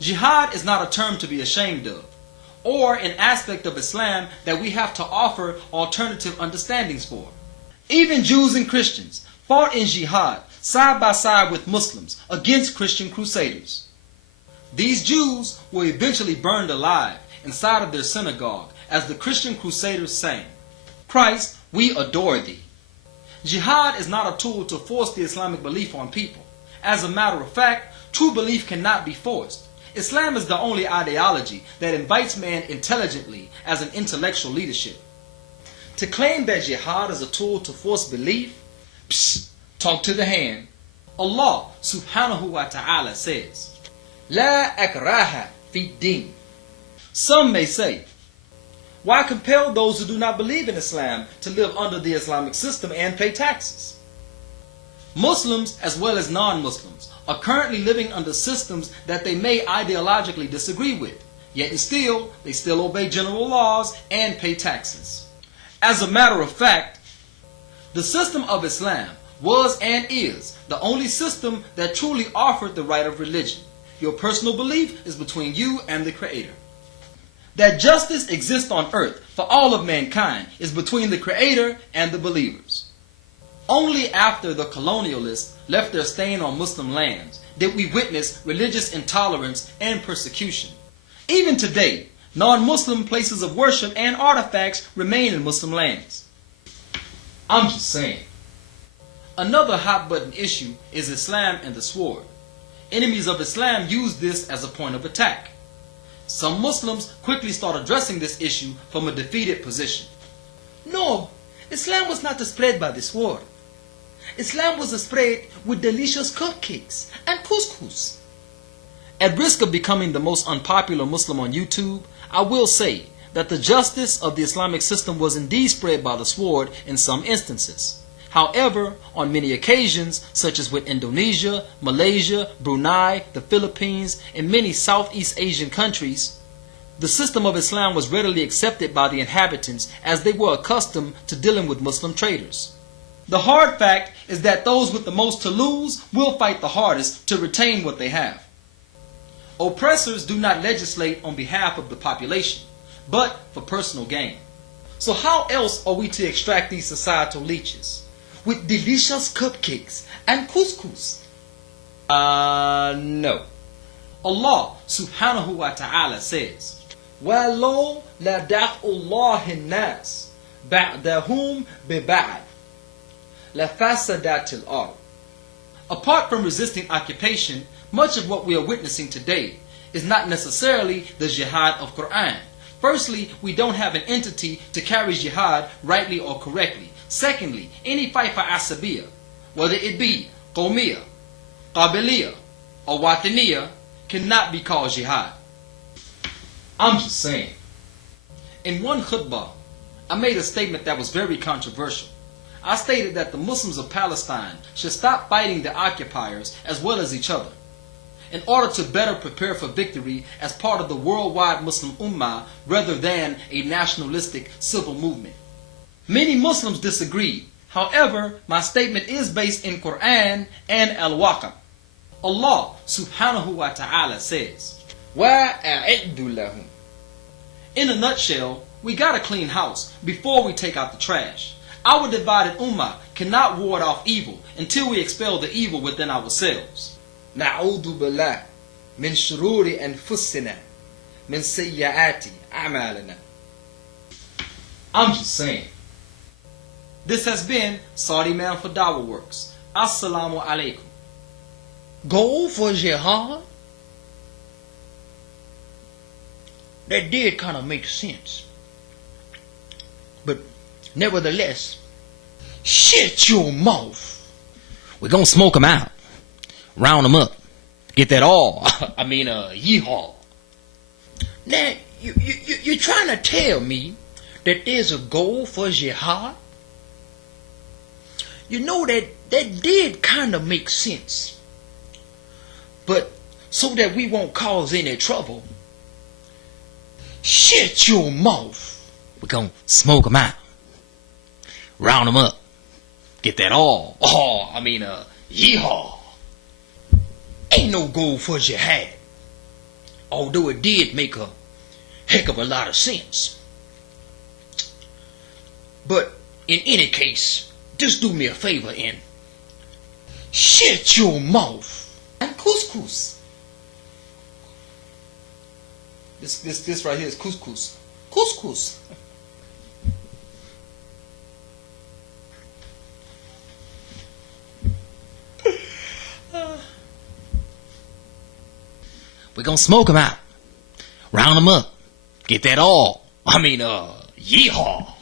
Jihad is not a term to be ashamed of, or an aspect of Islam that we have to offer alternative understandings for. Even Jews and Christians fought in jihad side by side with Muslims against Christian crusaders. These Jews were eventually burned alive inside of their synagogue as the Christian crusaders sang, "Christ, we adore thee." Jihad is not a tool to force the Islamic belief on people. As a matter of fact, true belief cannot be forced. Islam is the only ideology that invites man intelligently as an intellectual leadership. To claim that jihad is a tool to force belief, talk to the hand. Allah subhanahu wa ta'ala says, "La akraha fi din." Some may say, why compel those who do not believe in Islam to live under the Islamic system and pay taxes? Muslims as well as non-Muslims are currently living under systems that they may ideologically disagree with, yet and still they still obey general laws and pay taxes. As a matter of fact, the system of Islam was and is the only system that truly offered the right of religion. Your personal belief is between you and the Creator. That justice exists on earth for all of mankind is between the Creator and the believers. Only after the colonialists left their stain on Muslim lands did we witness religious intolerance and persecution. Even today, non-Muslim places of worship and artifacts remain in Muslim lands. I'm just saying. Another hot-button issue is Islam and the sword. Enemies of Islam use this as a point of attack. Some Muslims quickly start addressing this issue from a defeated position. No, Islam was not spread by the sword. Islam was spread with delicious cupcakes and couscous. At risk of becoming the most unpopular Muslim on YouTube, I will say that the justice of the Islamic system was indeed spread by the sword in some instances. However, on many occasions, such as with Indonesia, Malaysia, Brunei, the Philippines, and many Southeast Asian countries, the system of Islam was readily accepted by the inhabitants as they were accustomed to dealing with Muslim traders. The hard fact is that those with the most to lose will fight the hardest to retain what they have. Oppressors do not legislate on behalf of the population, but for personal gain. So how else are we to extract these societal leeches? With delicious cupcakes and couscous? No. Allah subhanahu wa ta'ala says, وَلَوْ لَدَفْءُ اللَّهِ النَّاسِ بَعْدَهُمْ بِبَعْدٍ لَفَسَدَتِ الْأَرْضِ. Apart from resisting occupation, much of what we are witnessing today is not necessarily the jihad of Quran. Firstly, we don't have an entity to carry jihad rightly or correctly. Secondly, any fight for asabiyah, whether it be qawmiyah, qabiliyah, or wataniyah, cannot be called jihad. I'm just saying. In one khutbah, I made a statement that was very controversial. I stated that the Muslims of Palestine should stop fighting the occupiers as well as each other, in order to better prepare for victory as part of the worldwide Muslim Ummah rather than a nationalistic civil movement. Many Muslims disagreed. However, my statement is based in Quran and Al-Waqa. Allah subhanahu wa ta'ala says, وَأَعِدُّ لَهُمْ. In a nutshell, we gotta clean house before we take out the trash. Our divided Ummah cannot ward off evil until we expel the evil within ourselves. نعوذ بالله من شرور أنفسنا من سيئات أعمالنا. I'm just saying. This has been Saudi Man for Dawahworks. Assalamu alaikum. Go for jihad? That did kind of make sense. But nevertheless, shut your mouth. We're gonna smoke them out. Round them up. Get that all. Yeehaw. Now, you're trying to tell me that there's a goal for jihad? You know that did kind of make sense. But so that we won't cause any trouble, shut your mouth. We're gonna smoke them out. Round them up. Get that all. Yeehaw. Ain't no goal for jihad. although it did make a heck of a lot of sense. But in any case, just do me a favor and shut your mouth. And couscous. This right here is couscous. Couscous. We're gonna smoke 'em out. Round 'em up. Get that all. Yeehaw.